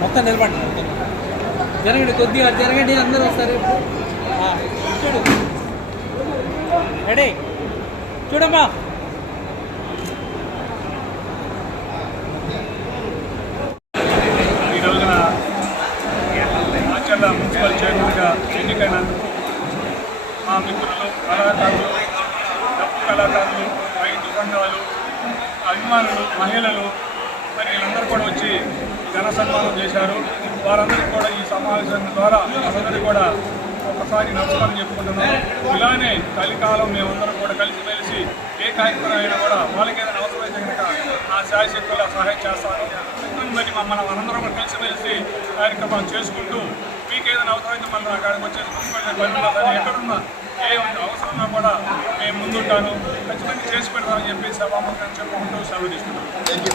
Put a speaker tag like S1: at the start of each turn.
S1: మొత్తం నిలబడి. జరగండి కొద్దిగా జరగండి అందరూ వస్తారు. రెడీ చూడమ్మా.
S2: ఈ రోజున మాచర్ల మున్సిపల్ చైర్మన్గా ఎన్నికైన మా మిత్రులు కళాకారులు డప్పు కళాకారులు రైతు సంఘాలు అభిమానులు మహిళలు మరి వీళ్ళందరూ కూడా వచ్చి ఘన సన్మానం చేశారు. వారందరికీ కూడా ఈ సమావేశం ద్వారా అందరికీ కూడా ఒకసారి నమస్కారం చెప్పుకుంటున్నాం. ఇలానే కలికాలం మేమందరం కూడా కలిసిమెలిసి ఏ కార్యక్రమం అయినా కూడా వాళ్ళకి ఏదైనా అవసరమైతే కనుక ఆ శాయశక్తుల సహాయం చేస్తాను మళ్ళీ బట్టి మనం అందరం కూడా కలిసిమెలిసి కార్యక్రమాలు చేసుకుంటూ మీకు ఏదైనా అవసరమైతే మన అక్కడికి వచ్చేసి మున్సిపల్ పరిమితి ఎక్కడున్నా ఏ అవసరమన్నా కూడా మేము ముందుంటాను. ఖచ్చితంగా చేసి పెడతామని చెప్పి సభాముఖంగా చెప్పుకుంటూ సెలవు తీసుకుంటాం.